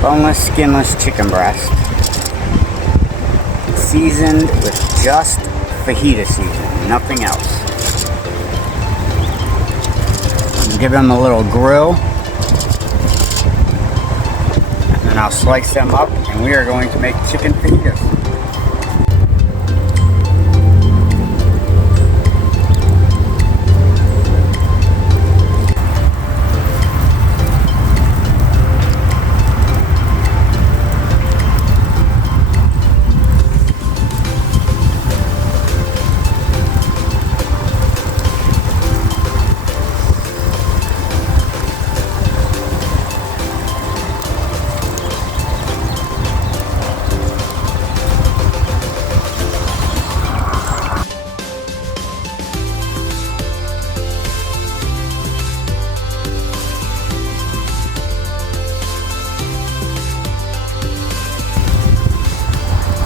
boneless, skinless chicken breast, seasoned with just fajita seasoning, nothing else. Give them a little grill, and then I'll slice them up, and we are going to make chicken fajitas.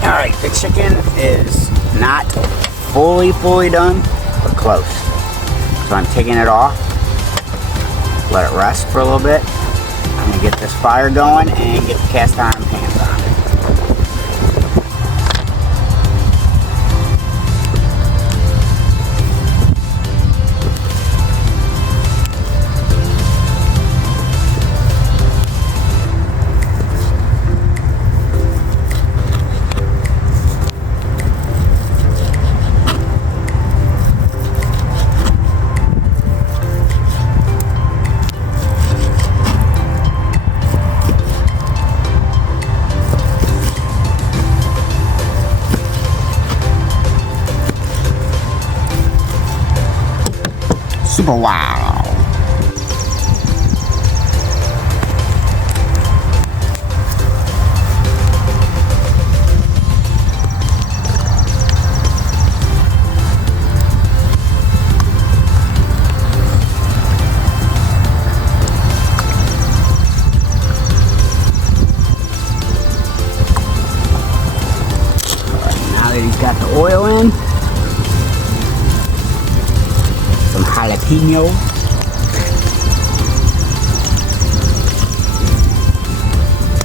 Alright, the chicken is not fully done, but close. So I'm taking it off, let it rest for a little bit. I'm going to get this fire going and get the cast iron pans on it. Super wow. Now that he's got the oil in, some jalapeno,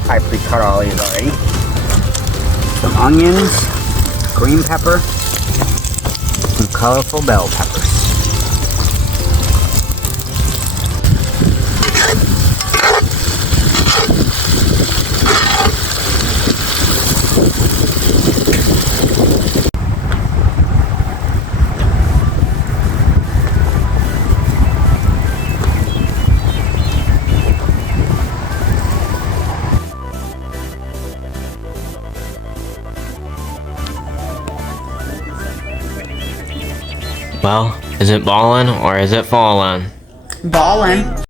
I pre-cut all these already, some onions, green pepper, some colorful bell peppers. Well, is it ballin' or is it fallin'? Ballin'.